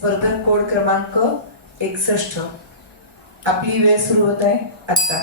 स्पर्धक कोड क्रमांक 61. आपली वेळ सुरू होत आहे आता.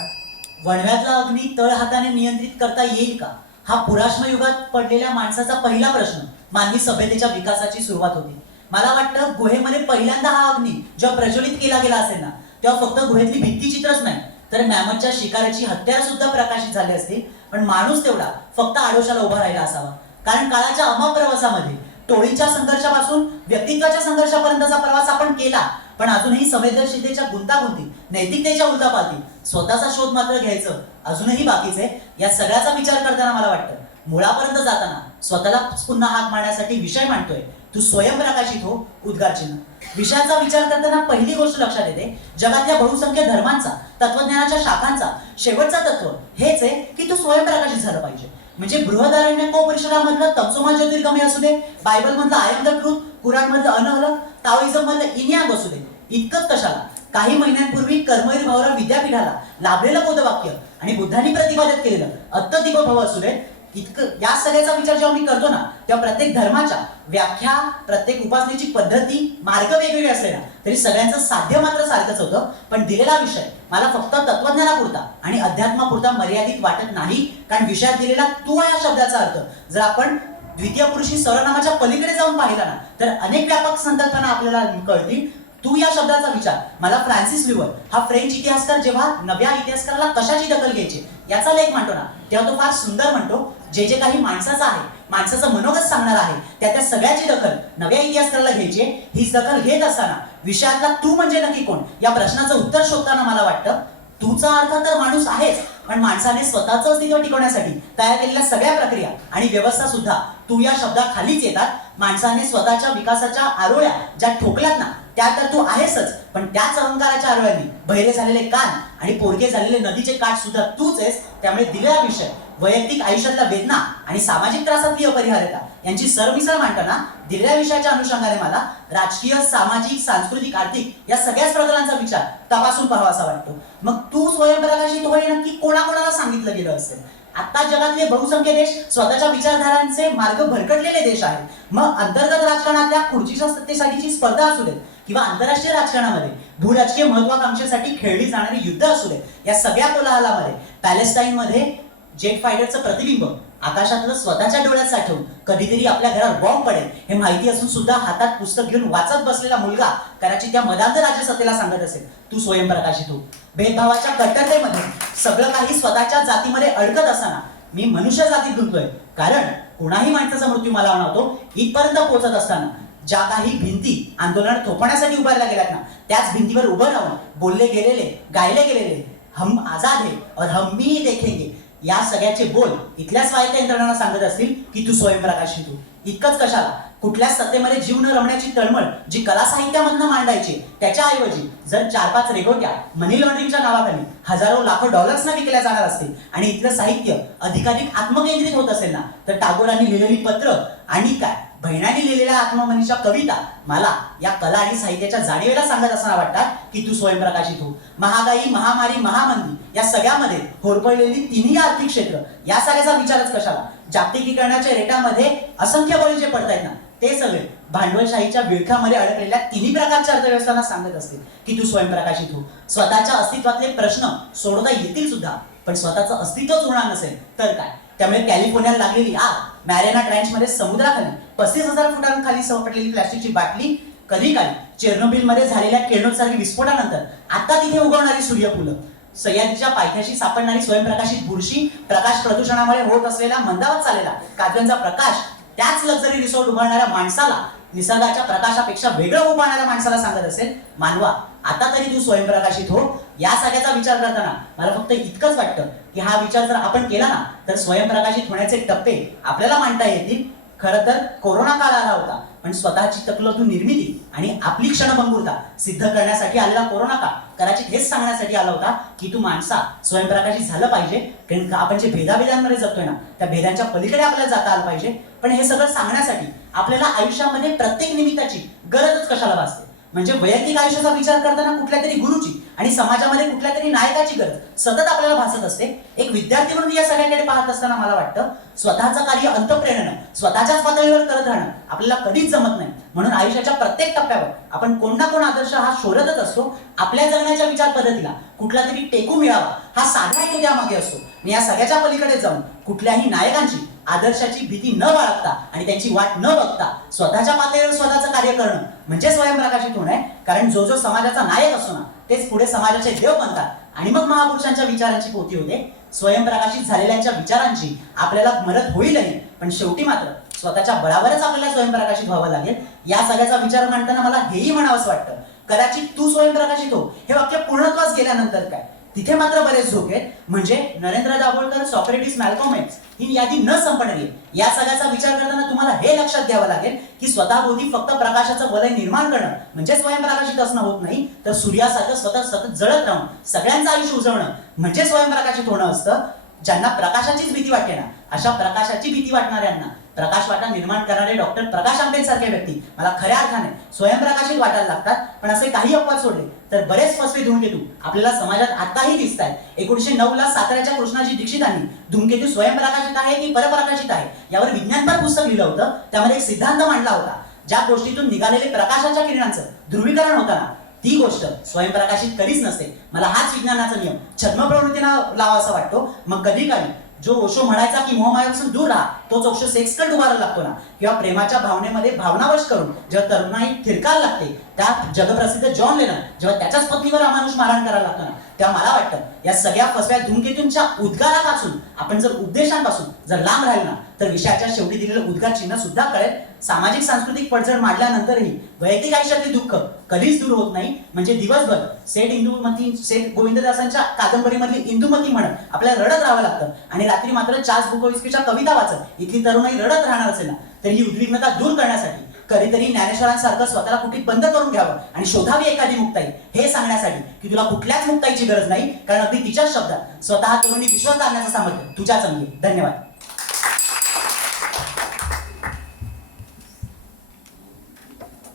वणव्यातला अग्नी तळहाताने नियंत्रित करता येईल का, हा पुराश्म युगात पडलेल्या माणसाचा पहिला प्रश्न मानवी सभ्यतेच्या विकासाची सुरुवात होती. मला वाटतं गुहेमध्ये पहिल्यांदा हा अग्नी जेव्हा प्रज्वलित केला गेला असेल ना, तेव्हा फक्त गुहेतली भित्तीचित्रच नाही तर मॅमथच्या शिकाराची हत्यार सुद्धा प्रकाशित झाली असतील. पण माणूस तेवढा फक्त आडोशाला उभा राहिला असावा, कारण काळाच्या अमाप्रवासामध्ये टोळीच्या संघर्षापासून व्यक्तित्वाच्या संघर्षापर्यंतचा प्रवास आपण केला. पण अजूनही संवेदनशीलतेच्या गुंतागुंती, नैतिकतेच्या उलथापालथी, स्वतःचा शोध मात्र घ्यायचं अजूनही बाकीच आहे. या सगळ्याचा विचार करताना मला वाटतं मुळापर्यंत जाताना स्वतःला पुन्हा हाक मारण्यासाठी विषय मांडतोय तू स्वयंप्रकाशित हो, उद्गार चिन्ह. विषयाचा विचार करताना पहिली गोष्ट लक्षात येते, जगातल्या बहुसंख्य धर्मांचा, तत्वज्ञानाच्या शाखांचा शेवटचा तत्व हेच आहे की तू स्वयंप्रकाशित झालं पाहिजे. म्हणजे बृहदारण्यकोपनिषदामधलं तत्सोमा ज्योतिर्गमय असू दे, बायबल मधलं I am the truth, Quran मधलं अनहल, ताओइझम मधलं इनियांग असू दे. इतकंच कशाला, काही महिन्यांपूर्वी कर्मवीर भाऊराव विद्यापीठाला लाभलेलं बोधवाक्य आणि बुद्धांनी प्रतिपादित केलेलं अत्तदीप भव असू दे, इतकं या सगळ्याचा विचार जेव्हा मी करतो ना, तेव्हा प्रत्येक धर्माच्या व्याख्या, प्रत्येक उपासनेची पद्धती, मार्ग वेगवेगळे असले ना तरी सगळ्यांचं साध्य मात्र सारखंच होतं. पण दिलेला विषय मला फक्त तत्वज्ञानापुरता आणि अध्यात्मापुरता मर्यादित वाटत नाही, कारण विषयात दिलेला तू या शब्दाचा अर्थ जर आपण द्वितीय पुरुषी सर्वनामाच्या पलीकडे जाऊन पाहिला ना तर अनेक व्यापक संकल्पना आपल्याला कळतील. तू या शब्दाचा विचार मला फ्रान्सिस ल्युअर हा फ्रेंच इतिहासकार जेव्हा नव्या इतिहासकाराला कशाची दखल घ्यायची याचा लेख मांडतो ना, तेव्हा तो फार सुंदर म्हणतो, जे जे काही माणसाचं आहे, माणसाचं मनोगत सांगणार आहे, त्या सगळ्याची दखल नव्या इतिहासकाराला घ्यायची. हीच दखल घेत असताना विषयातला तू म्हणजे नक्की कोण या प्रश्नाचं उत्तर शोधताना मला वाटतं तूचा अर्थ तर माणूस आहेच, पण माणसाने स्वतःचं अस्तित्व टिकवण्यासाठी तयार केलेल्या सगळ्या प्रक्रिया आणि व्यवस्था सुद्धा तू या शब्दाखालीच येतात. माणसाने स्वतःच्या विकासाच्या आरोळ्या ज्या ठोकल्यात ना त्या तर तू आहेसच, पण त्याच अहंकाराच्या आरोळ्यांनी बहिरे झालेले कान आणि पोरके झालेले नदीचे काठ सुद्धा तूच आहेस. त्यामुळे दिलेला विषय वैयक्तिक आयुष्यातल्या वेदना आणि सामाजिक त्रासातली अपरिहार्यता यांची सरमिसळ मांडताना दिलेल्या विषयाच्या अनुषंगाने मला राजकीय, सामाजिक, सांस्कृतिक, आर्थिक या सगळ्याच प्रतलांचा विचार तपासून पाहावासा वाटतो. मग तू स्वयंप्रकाशित होणे नक्की कोणाकोणाला सांगितलं गेलं असेल? आता जगातले बहुसंख्य देश स्वतःच्या विचारधारांचे मार्ग भरकटलेले देश आहेत. मग अंतर्गत राजकारणातल्या खुर्चीच्या सत्तेसाठीची स्पर्धा असू देत किंवा आंतरराष्ट्रीय राजकारणामध्ये भूराजकीय महत्वाकांक्षेसाठी खेळली जाणारी युद्ध असू देत, या सगळ्या कोलाहलामध्ये पॅलेस्टाईनमध्ये जेट फायटरचं प्रतिबिंब आकाशातलं स्वतःच्या डोळ्यात साठवून कधीतरी आपल्या घरात बॉम्ब पडेल हे माहिती असून सुद्धा हातात पुस्तक घेऊन वाचत बसलेला मुलगा कदाचित त्या मदांध राज्यसत्तेला सांगत असेल तू स्वयंप्रकाशित हो. भेदभावाच्या कट्टरतेमध्ये सगळं काही स्वतःच्या जातीमध्ये अडकत असताना मी मनुष्य जातीत गुंतलोय, कारण कोणाही माणसाचा मृत्यू मला आणवतो इथपर्यंत पोहोचत असताना ज्या काही भिंती आंदोलन थोपण्यासाठी उभारल्या गेल्यात ना त्याच भिंतीवर उभं राहून बोलले गेलेले, गायले गेलेले हम आजाद है और हम भी देखेंगे या सगळ्याचे बोल इथल्या स्वायत्त यंत्रणांना सांगत असतील की तू स्वयंप्रकाशित हो. इतकंच कशाला, कुठल्या सत्तेमध्ये जीव न रमण्याची तळमळ जी कला साहित्यामधनं मांडायची त्याच्याऐवजी जर 4-5 रेघोट्या मनी लॉन्ड्रिंगच्या नावाखाली हजारो लाखो डॉलर्सना विकल्या जाणार असतील आणि इथलं साहित्य अधिकाधिक आत्मकेंद्रित होत असेल ना तर टागोरांनी लिहिलेली पत्र आणि काय बहिणांनी लिहिलेल्या आत्ममनीच्या कविता मला या कला आणि साहित्याच्या जाणीवेला सांगत असताना वाटतात की तू स्वयंप्रकाशित हो. महागाई, महामारी, महामंदी या सगळ्यामध्ये होरपळलेली तिन्ही आर्थिक क्षेत्र या सगळ्याचा विचारच कशाला? जागतिकीकरणाच्या रेटामध्ये असंख्य बळी जे पडतायत ना ते सगळे भांडवलशाहीच्या विळख्यामध्ये अडकलेल्या तिन्ही प्रकारच्या अर्थव्यवस्थांना सांगत असतील की तू स्वयंप्रकाशित हो. स्वतःच्या अस्तित्वातले प्रश्न सोडवता येतील सुद्धा, पण स्वतःचं अस्तित्वच उरणार नसेल तर काय? त्यामुळे कॅलिफोर्नियाला लागलेली आग, मॅरियाना ट्रँच मध्ये समुद्राखाली 35,000 फुटांखाली सवपटलेली प्लास्टिकची बाटली, कधी काळी चेर्नोबिल मध्ये झालेल्या किरणोत्सर्गी विस्फोटानंतर आता तिथे उगवणारी सूर्यफुलं, सह्याद्रीच्या पायथ्याशी सापडणारी स्वयंप्रकाशित बुरशी, प्रकाश प्रदूषणामुळे होत असलेला मंदावत चाललेला काजव्यांचा प्रकाश, त्याच लक्झरी रिसॉर्ट उभारणाऱ्या माणसाला, निसर्गाच्या प्रकाशापेक्षा वेगळं उभारणाऱ्या माणसाला सांगत असेल मानवा आता तरी तू स्वयंप्रकाशित हो. या सगळ्याचा विचार करताना मला फक्त इतकंच वाटतं की हा विचार जर आपण केला ना तर स्वयंप्रकाशित होण्याचे टप्पे आपल्याला मांडता येतील. खरं तर कोरोना काळ आला होता, पण स्वतःची तकलोतून निर्मिती आणि आपली क्षणभंगुरता सिद्ध करण्यासाठी आलेला कोरोना काळ कदाचित हेच सांगण्यासाठी आला होता की तू माणसा स्वयंप्रकाशित झालं पाहिजे. कारण आपण जे भेदाभेदांमध्ये जगतोय ना त्या भेदांच्या पलीकडे आपल्याला जाता आलं पाहिजे. पण हे सगळं सांगण्यासाठी आपल्याला आयुष्यामध्ये प्रत्येक निमित्ताची गरजच कशाला भासते? म्हणजे वैयक्तिक आयुष्याचा विचार करताना कुठल्या तरी गुरुची आणि समाजामध्ये कुठल्या तरी नायकाची गरज सतत आपल्याला भासत असते. एक विद्यार्थी म्हणून या सगळ्याकडे पाहत असताना मला वाटतं स्वतःचं कार्य अंतःप्रेरणेनं स्वतःच्याच पातळीवर करत राहणं आपल्याला कधीच जमत नाही. म्हणून आयुष्याच्या प्रत्येक टप्प्यावर आपण कोण ना कोण आदर्श हा शोधतच असतो. आपल्या जगण्याच्या विचार पद्धतीला कुठला तरी टेकू मिळावा हा साधा हेतू त्यामागे असतो. आणि या सगळ्याच्या पलीकडे जाऊन कुठल्याही नायकांची आदर्शाची भीती न बाळगता आणि त्यांची वाट न बघता स्वतःच्या पातळीवर स्वतःचं कार्य करणं म्हणजे स्वयंप्रकाशित होणं आहे. कारण जो जो समाजाचा नायक असतो ना तेच पुढे समाजाचे देव बनतात आणि मग महापुरुषांच्या विचारांची पोथी होते. स्वयंप्रकाशित झालेल्यांच्या विचारांची आपल्याला मदत होईलही, पण शेवटी मात्र स्वतःच्या बळावरच आपल्याला स्वयंप्रकाशित व्हावं लागेल. या सगळ्याचा विचार मांडताना मला हेही म्हणावंसं वाटतं, कदाचित तू स्वयंप्रकाशित हो हे वाक्य पूर्णत्वास गेल्यानंतर काय, तिथे मात्र बरेच झोके आहेत. म्हणजे नरेंद्र दाभोळकर, सॉक्रेटिस, मॅल्कॉम एक्स ही यादी न संपणारी आहे. या सगळ्याचा विचार करताना तुम्हाला हे लक्षात घ्यावं लागेल की स्वतःभोवती फक्त प्रकाशाचं वलय निर्माण करणं म्हणजे स्वयंप्रकाशित असणं होत नाही, तर सूर्यासारखं स्वतः सतत जळत राहून सगळ्यांचं आयुष्य उजळणं म्हणजे स्वयंप्रकाशित होणं असतं. ज्यांना प्रकाशाचीच भीती वाटते ना, अशा प्रकाशाची भीती वाटणाऱ्यांना प्रकाश वाटा निर्माण करणारे डॉक्टर प्रकाश आंबेड सारखे व्यक्ती मला खऱ्या अर्थाने स्वयंप्रकाशित वाटायला लागतात. पण असे काही अपवाद सोडले तर बरेच फसवे धूमकेतू आपल्याला समाजात आताही दिसत आहेत. 1909 ला साताऱ्याच्या कृष्णाजी दीक्षितांनी धूमकेतू स्वयंप्रकाशित आहे की परप्रकाशित आहे यावर विज्ञानपर पुस्तक लिहिलं होतं. त्यामध्ये एक सिद्धांत मांडला होता, ज्या गोष्टीतून निघालेले प्रकाशाच्या किरणांचं ध्रुवीकरण होतं ना ती गोष्ट स्वयंप्रकाशित कधीच नसते. मला हाच विज्ञानाचा नियम छद्मप्रवृत्तीनं लावासा वाटतो. मग कधी काळी जो ओशो म्हणायचा की मोहमायापासून दूर राहा, तोच ओशो सेक्सकट उभारायला लागतो ना, किंवा प्रेमाच्या भावनेमध्ये भावनावश करून जेव्हा तरुणाई थिरकायला लागते, त्या जगप्रसिद्ध जॉन लेनन जेव्हा त्याच्याच पत्नीवर अमानुष मारहाण करायला लागतो ना, तेव्हा मला वाटतं या सगळ्या फसव्या धूमकेतूंच्या उद्गारापासून आपण जर उपदेशांपासून जर लांब राहिलो ना तर विषयाच्या शेवटी दिलेलं उद्गार चिन्ह सुद्धा कळेल. सामाजिक सांस्कृतिक पडझड मांडल्यानंतरही वैयक्तिक आयुष्यातले दुःख कधीच दूर होत नाही. म्हणजे दिवसभर सेठ गोविंददासांच्या कादंबरीमधली इंदुमती म्हणत आपल्याला रडत राहावं लागतं आणि रात्री मात्र चार्ल्स बुकोव्स्कीच्या कविता वाचत इथली तरुणाई रडत राहणार असेल ना, तर ही उद्विग्नता दूर करण्यासाठी कधीतरी ज्ञानेश्वरांसारखं स्वतःला कुठे बंद करून घ्यावं आणि शोधावी एखादी मुक्ताई, हे सांगण्यासाठी की तुला कुठल्याच मुक्ताईची गरज नाही, कारण अगदी तिच्याच शब्दात स्वतः तरुणी विश्वास आणण्याचं सामर्थ्य तुझ्याच अंगी. धन्यवाद.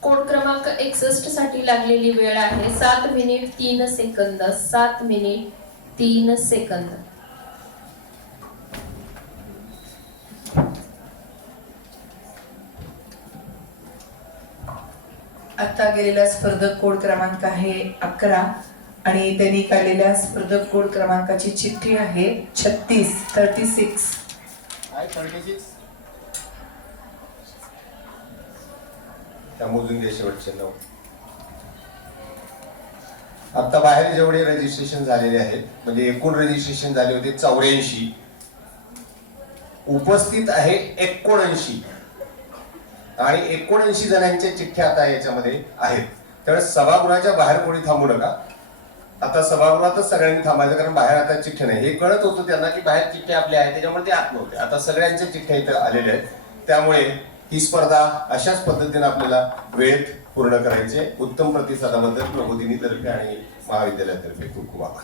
कोड क्रमांक 61 साठी लागलेली वेळ आहे 7 मिनिट 3 सेकंद. 7 minute 3 second. आता गेलेला स्पर्धक कोड क्रमांक आहे 11 आणि त्यांनी काढलेल्या स्पर्धक कोड क्रमांकाची चिठ्ठी आहे 36. मोजून घ्या शेवटचे 9. आता बाहेर जेवढे रजिस्ट्रेशन झालेले आहेत, म्हणजे एकूण रजिस्ट्रेशन झाले होते 84, उपस्थित आहे 79 आणि 79 जणांच्या चिठ्ठ्या आता याच्यामध्ये आहेत. त्यामुळे सभागृहाच्या बाहेर कोणी थांबू नका. आता सभागृहातच सगळ्यांनी थांबायचं, कारण बाहेर आता चिठ्ठ्या नाही. हे कळत होतं त्यांना की बाहेर चिठ्ठ्या आपल्या आहेत, त्याच्यामुळे ते आत नव्हते. आता सगळ्यांच्या चिठ्ठ्या इथं आलेल्या आहेत. त्यामुळे ही स्पर्धा अशाच पद्धतीने आपल्याला वेळेत पूर्ण करायची आहे. उत्तम प्रतिसादाबद्दल प्रबोधिनीतर्फे आणि महाविद्यालयातर्फे खूप खूप आभार.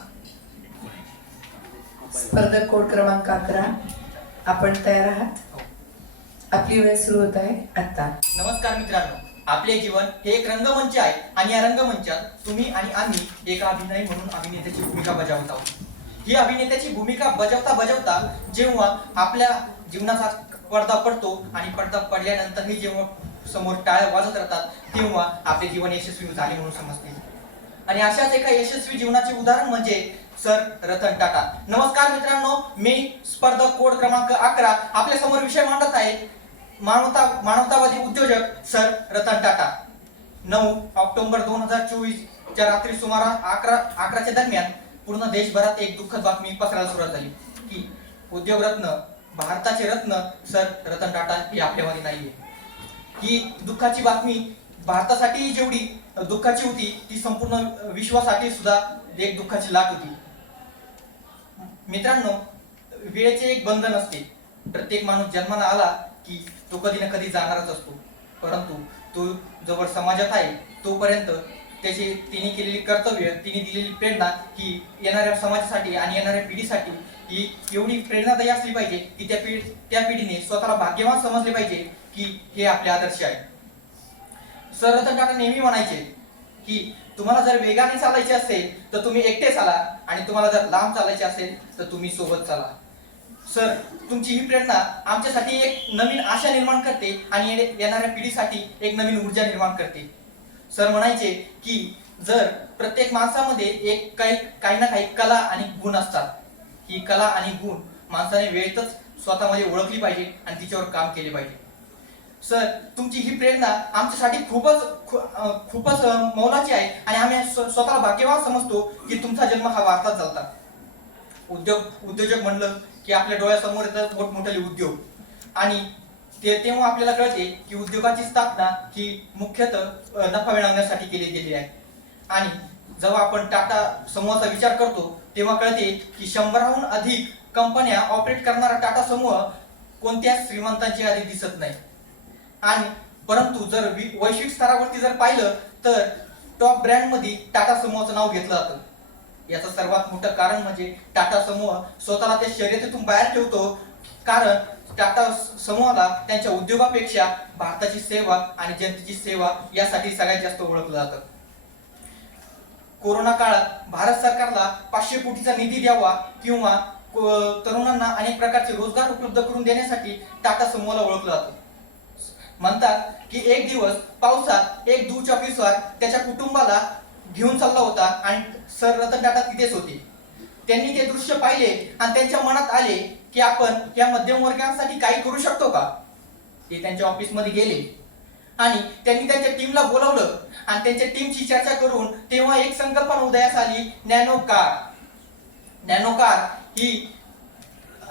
स्पर्धक कोड क्रमांक 11, आपण तयार आहात? आपली वेळ सुरू होत आहे आता. नमस्कार मित्रांनो, आपले जीवन हे एक रंगमंच आहे आणि या रंगमंचात तुम्ही आणि आम्ही एक अभिनय म्हणून अभिनेत्याची भूमिका बजावत आहोत. ही अभिनेत्याची भूमिका बजावता जेव्हा आपल्या जीवनाचा पडदा पडतो आणि पडदा पडल्यानंतरही जेव्हा समोर टाळ्या वाजत राहतात, तेव्हा आपले जीवन यशस्वी झाले म्हणून समजते. आणि अशाच एका यशस्वी जीवनाचे उदाहरण म्हणजे सर रतन टाटा. नमस्कार मित्रांनो, मी स्पर्धक कोड क्रमांक 11 आपल्या समोर विषय मांडत आहे मानवतावादी उद्योजक सर रतन टाटा. 9 ऑक्टोबर 2024 च्या रात्री सुमारे 11च्या दरम्यान पूर्ण देशभरात एक दुःखद बातमी पसरायला सुरुवात झाली की उद्योगरत्न, भारताचे रत्न सर रतन टाटा हे आपल्यामध्ये नाहीये. ही दुःखाची बातमी भारतासाठी जेवढी दुःखाची होती, ती संपूर्ण विश्वासाठी सुद्धा एक दुःखाची लाट होती. मित्रांनो, वेळेचे एक बंधन असते. प्रत्येक माणूस जन्माला आला की तो कधी ना कधी जाणारच असतो, परंतु तो जवळ समाजात आहे तोपर्यंत तिने केलेली कर्तव्य, तिने दिलेली प्रेरणा ही येणाऱ्या समाजासाठी आणि येणाऱ्या पिढीसाठी ही एवढी प्रेरणादायी असली पाहिजे की त्या पिढीने स्वतःला भाग्यवान समजले पाहिजे की हे आपले आदर्श आहे. सर रतन टाटा नेहमी म्हणायचे की तुम्हाला जर वेगाने चालायचे असेल तर तुम्ही एकटे चाला आणि तुम्हाला जर लांब चालायचे असेल तर तुम्ही सोबत चाला. सर, तुमची ही प्रेरणा आमच्यासाठी एक नवीन आशा निर्माण करते आणि येणाऱ्या पिढीसाठी एक नवीन ऊर्जा निर्माण करते. सर म्हणायचे की जर प्रत्येक माणसामध्ये एक काही ना काही कला आणि गुण असतात. ही कला आणि गुण माणसाने वेळेतच स्वतःमध्ये ओळखली पाहिजे आणि तिच्यावर काम केले पाहिजे. सर, तुमची ही प्रेरणा आमच्यासाठी खूपच मौलाची आहे आणि आम्ही स्वतःला भाग्यवान समजतो की तुमचा जन्म हा भारतात झाला. उद्योजक म्हणलं की आपल्या डोळ्यासमोर येतात मोठमोठे उद्योग आणि तेव्हा आपल्याला कळते की उद्योगाची स्थापना ही मुख्यतः नफा मिळवण्यासाठी केली गेली आहे. आणि जेव्हा आपण टाटा समूहाचा विचार करतो तेव्हा कळते की 100हून अधिक कंपन्या ऑपरेट करणारा टाटा समूह कोणत्याच श्रीमंतांची यादी दिसत नाही. आणि परंतु जर वैश्विक स्तरावरती जर पाहिलं तर टॉप ब्रँड मध्ये टाटा समूहाचं नाव घेतलं जातं. याचं सर्वात मोठं कारण म्हणजे टाटा समूह स्वतःला त्या शर्यतीतून बाहेर ठेवतो, कारण टाटा समूहाला त्यांच्या उद्योगापेक्षा भारताची सेवा आणि जनतेची सेवा यासाठी सगळ्यात जास्त ओळखलं जातं. कोरोना काळात भारत सरकारला 500 कोटीचा निधी द्यावा किंवा तरुणांना अनेक प्रकारचे रोजगार उपलब्ध करून देण्यासाठी टाटा समूहाला ओळखलं जातं. म्हणतात की एक दिवस पावसात एक दुचाकीस्वार त्याच्या कुटुंबाला घेऊन चालला होता आणि सर रतन टाटा तिथेच होते. त्यांनी ते दृश्य पाहिले आणि त्यांच्या मनात आले की आपण या मध्यमवर्गीयांसाठी काही करू शकतो का. ते त्यांच्या ऑफिसमध्ये गेले आणि त्यांनी त्यांच्या टीमला बोलावलं आणि त्यांच्या टीमची चर्चा करून तेव्हा एक संकल्पना उदयास आली, नॅनो कार. नॅनो कार ही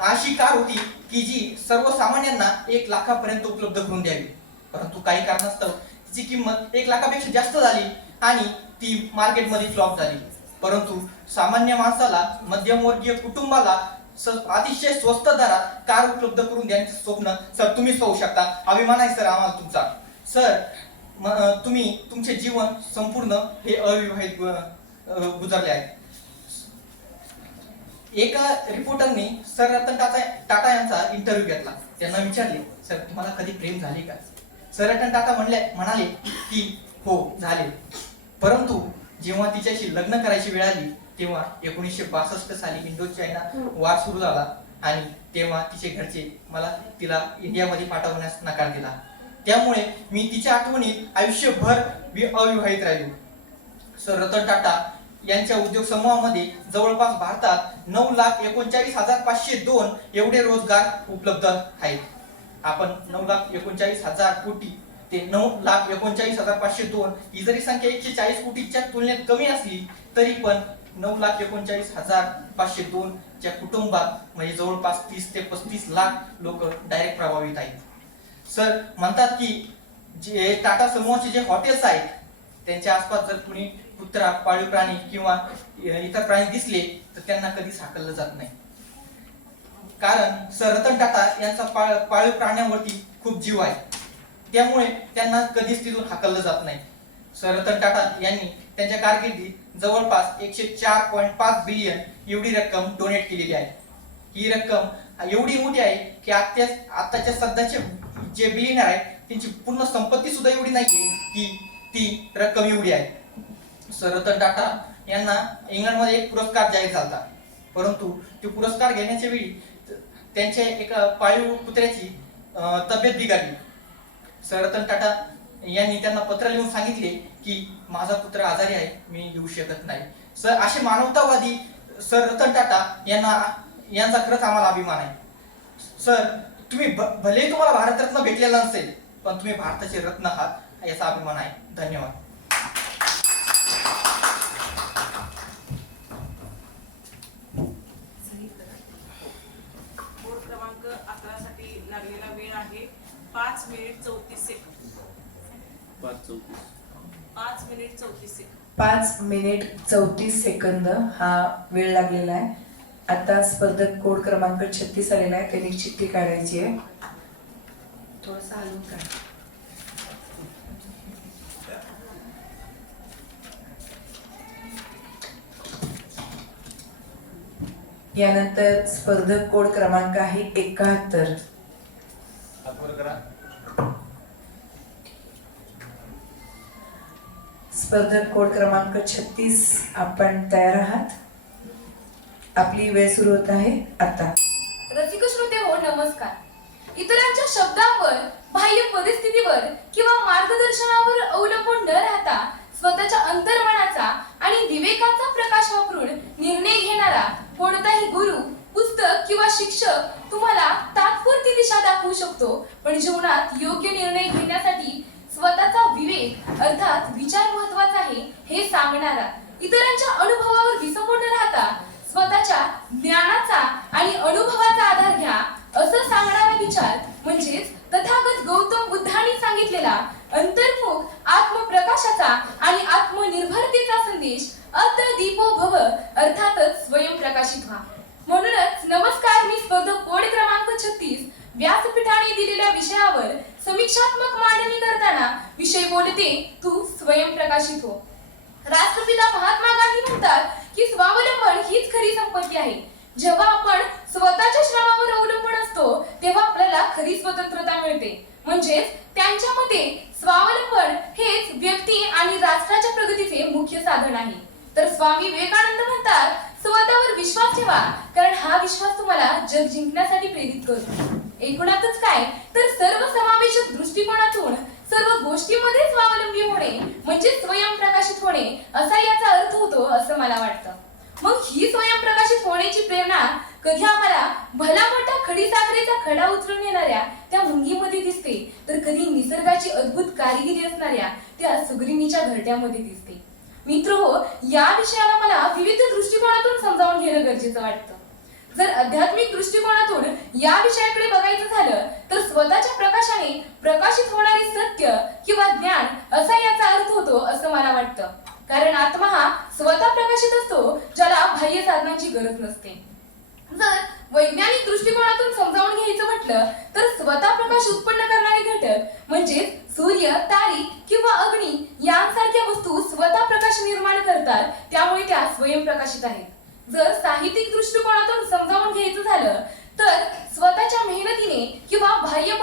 अशी कार होती की जी सर्वसामान्यांना 1 लाखापर्यंत उपलब्ध करून द्यावी. परंतु काही कारणास्तव तिची किंमत 1 लाखापेक्षा जास्त झाली आणि ती मार्केटमध्ये फ्लॉप झाली. परंतु सामान्य माणसाला, मध्यमवर्गीय कुटुंबाला अतिशय स्वस्त दरात कार उपलब्ध करून देण्याचं स्वप्न सर तुम्हीच पाहू शकता. अभिमान आहे सर आम्हाला तुमचा. सर, तुम्ही तुमचे जीवन संपूर्ण हे अविवाहित गुजरले आहे. एका रिपोर्टरने सर रतन टाटा यांचा इंटरव्ह्यू घेतला. त्यांना विचारले, सर तुम्हाला कधी प्रेम झाले का. सर रतन टाटा म्हणाले की हो झाले, परंतु जेव्हा तिच्याशी लग्न करायची वेळ आली तेव्हा 1962 साली इंडो चायना वार सुरू झाला आणि तेव्हा तिचे घरचे तिला इंडियामध्ये पाठवण्यास नकार दिला. त्यामुळे मी तिच्या आठवणीत आयुष्यभर अविवाहित राहिलो. सर रतन टाटा यांच्या उद्योग समूहामध्ये जवळपास भारतात 9,39,502 एवढे रोजगार उपलब्ध आहेत. आपण 9,39,000 कोटी ते 9,39,502 ही जरी संख्या 140 कोटीच्या तुलनेत कमी असली तरी पण 9,39,502 च्या कुटुंबात म्हणजे जवळपास 30 ते 35 लाख लोक डायरेक्ट प्रभावित आहेत. सर म्हणतात की जे टाटा समूहाचे जे हॉटेल्स आहेत त्यांच्या आसपास जर कुणी कुत्रा, पाळीव प्राणी किंवा इतर प्राणी दिसले तर त्यांना कधीच हाकललं जात नाही, कारण सर रतन टाटा यांचा पाळीव प्राण्यांवरती खूप जीव आहे. त्यामुळे त्यांना कधीच तिथून हाकललं जात नाही. सर रतन टाटा यांनी त्यांच्या कारकिर्दीत जवळपास 104.5 बिलियन एवढी रक्कम डोनेट केलेली आहे. ही रक्कम एवढी मोठी आहे की आताच्या सध्याचे जे बिलियनर आहेत त्यांची पूर्ण संपत्ती सुद्धा एवढी नाहीये की ती रक्कम एवढी आहे. सर रतन टाटा यांना इंग्लंडमध्ये एक पुरस्कार जाहीर झाला, परंतु तो पुरस्कार घेण्याच्या वेळी त्यांच्या एका पाळीव कुत्र्याची तब्येत बिघडली. सर रतन टाटा यांनी त्यांना पत्र लिहून सांगितले की माझा कुत्रा आजारी आहे, मी येऊ शकत नाही. सर असे मानवतावादी सर रतन टाटा यांचा खरंच आम्हाला अभिमान आहे. सर तुम्ही भले तुम्हाला भारतरत्न भेटलेला नसेल पण तुम्ही भारताचे रत्न आहात याचा अभिमान आहे. धन्यवाद. बोर्ड क्रमांक 11 साठी लागलेला वेळ आहे 5 minute 34 second. 5 minute 34 second. 5 minute 34 second हा वेळ लागलेला आहे. आता स्पर्धक कोड क्रमांक 36 आलेला आहे, त्यांनी चिठ्ठी काढायची आहे. थोडंसं हलवून काढ. यानंतर स्पर्धक कोड क्रमांक आहे 71. हातवर करा. स्पर्धक कोड क्रमांक 36 आपण तयार आहात. आपली वेळ सुरू होत आहे आता. रसिक नमस्कार. इतरांच्या शब्दांवर, बाह्य परिस्थितीवर किंवा मार्गदर्शनावर अवलंबून न राहता स्वतःच्या अंतर्मनाचा आणि विवेकाचा प्रकाश वापरून निर्णय घेणारा कोणताही गुरु, पुस्तक किंवा शिक्षक तुम्हाला तात्पुरती दिशा दाखवू शकतो, पण जीवनात योग्य निर्णय घेण्यासाठी स्वतःचा विवेक अर्थात विचार महत्वाचा आहे हे सांगणारा, इतरांच्या अनुभवावर विसंबून न राहता स्वतःच्या ज्ञानाचा आणि अनुभवाचा आधार घ्या असं सांगणारा विचार म्हणजेच तथागत गौतम बुद्धांनी सांगितलेला अंतर्मुख आत्मप्रकाशाचा आणि आत्मनिर्भरतेचा संदेश अत दीपो भव अर्थातच स्वयंप्रकाशित व्हा. म्हणूनच नमस्कार, मी स्पर्धक कोड क्रमांक 36 व्यासपीठाने दिलेल्या विषयावर समीक्षात्मक मांडणी करताना विषय बोलते तू स्वयंप्रकाशित हो. राष्ट्रपिता महात्मा गांधी म्हणतात की स्वावलंबन हीच खरी संपत्ती आहे. जेव्हा आपण स्वतःच्या श्रमावर अवलंबून असतो तेव्हा आपल्याला खरी स्वतंत्रता मिळते. म्हणजेच त्यांच्या मते स्वावलंबन हेच व्यक्ती आणि राष्ट्राच्या प्रगतीचे मुख्य साधन आहे. तर स्वामी विवेकानंद म्हणतात, स्वतःवर विश्वास ठेवा, कारण हा विश्वास तुम्हाला जग जिंकण्यासाठी प्रेरित करतो. एकूणातच काय तर सर्वसमावेशक दृष्टिकोनातून सर्व गोष्टींमध्ये स्वावलंबी होणे म्हणजे स्वयंप्रकाशित होणे असा याचा अर्थ होतो असं मला वाटतं. मग ही स्वयंप्रकाशित होण्याची प्रेरणा कधी आम्हाला भला मोठा खडीसाखरेचा खडा उचलून येणाऱ्या त्या मुंगीमध्ये दिसते, तर कधी निसर्गाची अद्भुत कारिगिरी असणाऱ्या त्या सुगरिणीच्या घरट्यामध्ये दिसते. मित्रहो, या विषयाला मला विविध दृष्टिकोनातून समजावून घेणं गरजेचं वाटतं. जर आध्यात्मिक दृष्टिकोनातून या विषयाकडे बघायचं झालं तर स्वतःच्या प्रकाशाने प्रकाशित होणारे सत्य किंवा ज्ञान असा याचा अर्थ होतो असं मला वाटतं. कारण आत्मा हा स्वतः प्रकाशित असतो, ज्याला बाह्य साधनांची गरज नसते. जर वैज्ञानिक दृष्टिकोनातून समजावून घ्यायचं म्हटलं तर स्वतः प्रकाश उत्पन्न करणारे घटक म्हणजे सूर्य, तारी किंवा अग्नी यांसारख्या वस्तू स्वतः प्रकाश निर्माण करतात, त्यामुळे त्या स्वयंप्रकाशित आहेत. जर साहित्यिक दृष्टिकोनातून समजावून घ्यायचं झालं तर स्वतःच्या मेहनतीने किंवा बाह्य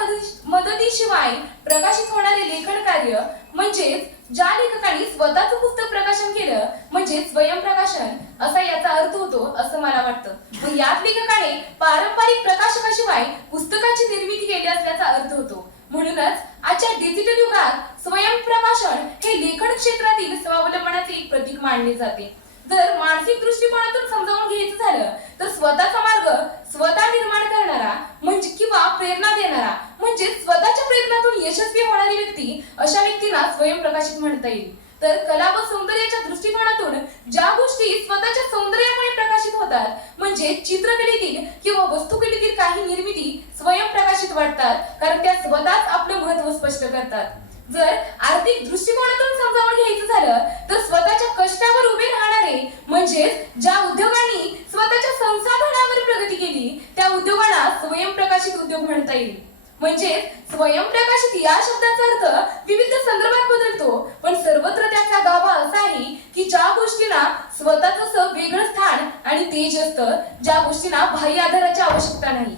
मदतीशिवाय प्रकाशित होणारे लेखन कार्य म्हणजेच ज्या लेखकांनी स्वतःचं पुस्तक प्रकाशन केलं म्हणजे स्वयंप्रकाशन असा याचा अर्थ होतो असं मला वाटतं. मग याच लेखकाने पारंपरिक प्रकाशकाशिवाय पुस्तकाची निर्मिती केली असल्याचा अर्थ होतो. म्हणूनच आजच्या डिजिटल युगात स्वयंप्रकाशन हे लेखन क्षेत्रातील स्वावलंबनाचे एक प्रतीक मानले जाते. जर मानसिक दृष्टिकोनातून समजावून घ्यायचं झालं तर स्वतःचा मार्ग स्वतः निर्माण करणारा म्हणजे किंवा प्रेरणा देणारा म्हणजे स्वतःच्या प्रयत्नातून यशस्वी होणारी व्यक्ती अशा व्यक्तींना स्वयंप्रकाशित म्हणता येईल. तर कला व सौंदर्याच्या दृष्टिकोनातून ज्या गोष्टी स्वतःच्या सौंदर्यामुळे प्रकाशित होतात म्हणजे चित्रकलेतील किंवा वस्तुकलेतील काही निर्मिती स्वयंप्रकाशित वाटतात, कारण त्या स्वतःच आपलं महत्त्व स्पष्ट करतात. जर आर्थिक दृष्टिकोनातून समजावून घ्यायचं झालं तर स्वतःच्या कष्टावर उभे राहणारे म्हणजेच ज्या उद्योगांनी स्वतःच्या संसाधनावर प्रगती केली त्या उद्योगांना स्वयंप्रकाशित उद्योग म्हणता येईल. म्हणजे स्वयंप्रकाशित या शब्दाचा अर्थ विविध संदर्भात बदलतो, पण सर्वत्र त्याचा गाभा असा आहे की ज्या गोष्टींना स्वतःचं वेगळं स्थान आणि तेज असतं, ज्या गोष्टींना बाह्य आधाराची आवश्यकता नाही.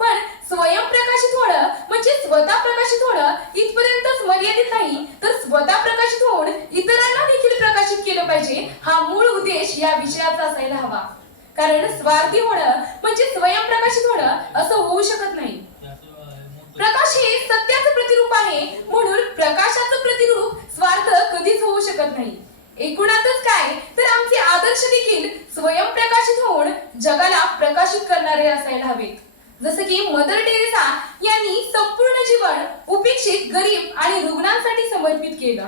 पण स्वयंप्रकाशित होणं म्हणजे स्वतः प्रकाशित होणं इथपर्यंतच मर्यादित नाही, तर स्वतः प्रकाशित होऊन इतरांना देखील प्रकाशित केलं पाहिजे हा मूळ उद्देश या विषयाचा असायला हवा. कारण स्वार्थी होणं म्हणजे स्वयंप्रकाशित होणं असं होऊ शकत नाही. प्रकाश हे सत्याचं प्रतिरूप आहे, म्हणून प्रकाशाचं प्रतिरूप स्वार्थ कधीच होऊ शकत नाही. एकूणातच काय तर आमचे आदर्श देखील स्वयंप्रकाशित होऊन जगाला प्रकाशित करणारे असायला हवेत. जसं की मदर टेरेसा यांनी संपूर्ण जीवन उपेक्षित, गरीब आणि रुग्णांसाठी समर्पित केलं.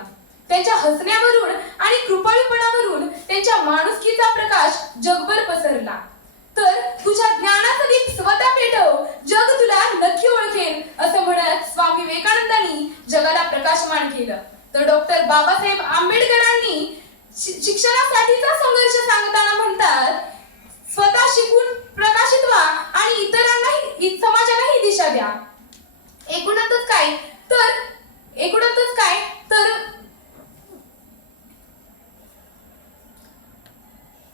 त्यांच्या हसण्यावरून आणि कृपाळूपणावरून त्यांच्या माणुसकीचा प्रकाश जगभर पसरला. तर तुझ्या ज्ञानाचा दीप स्वतः पेटव, जग तुला नक्की ओळखेल असं म्हणत स्वामी विवेकानंदांनी जगाला प्रकाशमान केलं. तर डॉक्टर बाबासाहेब आंबेडकरांनी शिक्षणासाठीचा संघर्ष सांगताना म्हणतात, स्वतः शिकून प्रकाशित व्हा आणि इतरांनाही समाजालाही दिशा द्या. एकूणातच काय तर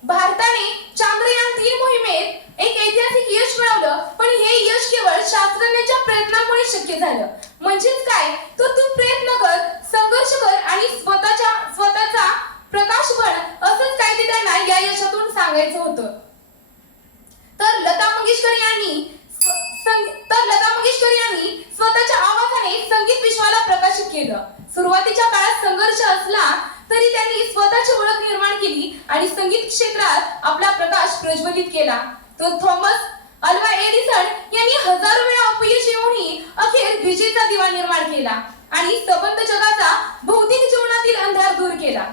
भारताने चांद्रयान-3 मोहिमेत एक ऐतिहासिक यश मिळवलं, पण हे यश केवळ शास्त्रज्ञांच्या प्रयत्नांमुळे शक्य झालं. म्हणजेच काय तर तू प्रयत्न कर, संघर्ष कर आणि स्वतःचा प्रकाश बन असंच काय ते त्यांना या यशातून सांगायचं होतं. तर लता मंगेशकर यांनी स्वतःची ओळख निर्माण केली आणि संगीत क्षेत्रात आपला प्रकाश प्रज्वलित केला. तो थॉमस अल्वा एडिसन यांनी हजारो वेळा अपयश येऊनही अखेर विजेचा दिवा निर्माण केला आणि सबंध जगाचा भौतिक जीवनातील अंधार दूर केला.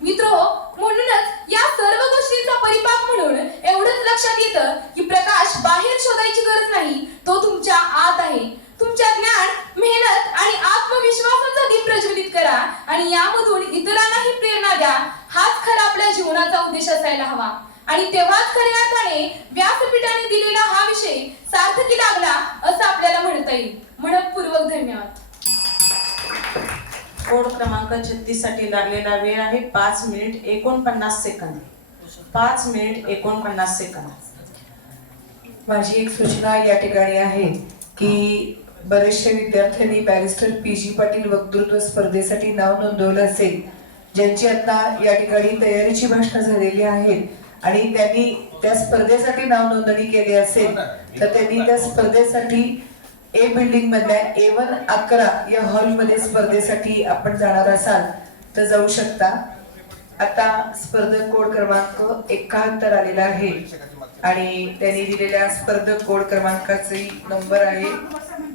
मित्रहो, म्हणूनच या सर्व गोष्टींचा परिपाक म्हणून एवढंच लक्षात येतं की प्रकाश बाहेर शोधायची गरज नाही, तो तुमच्या आत आहे. तुमच्या ज्ञान, मेहनत आणि आत्मविश्वासाचा दीप प्रज्वलित करा आणि यामधून इतरांनाही प्रेरणा द्या. हाच खरा आपल्या जीवनाचा उद्देश असायला हवा आणि तेव्हाच खऱ्या अर्थाने व्यासपीठाने दिलेला हा विषय सार्थकी लागला असं आपल्याला म्हणता येईल. मनःपूर्वक धन्यवाद. कोड क्रमांक 36 साठी लागलेला वेळ आहे 5 मिनिट 49 सेकंद. 5 minute 49 second. माझी एक सूचना या ठिकाणी आहे की बरेचसे विद्यार्थ्यांनी बॅरिस्टर PG पाटील वक्तृत्व स्पर्धेसाठी नाव नोंदवलं असेल, ज्यांची आता या ठिकाणी तयारीची भाषणं झालेली आहेत आणि त्यांनी त्या स्पर्धेसाठी नाव नोंदणी केली असेल तर त्यांनी त्या स्पर्धेसाठी ए बिल्डिंग मधल्या A1 11 या हॉलमध्ये स्पर्धेसाठी आपण जाणार असाल तर जाऊ शकता. आता स्पर्धक कोड क्रमांक 71 आलेला आहे आणि त्यांनी दिलेल्या स्पर्धक कोड क्रमांकाचे नंबर आहे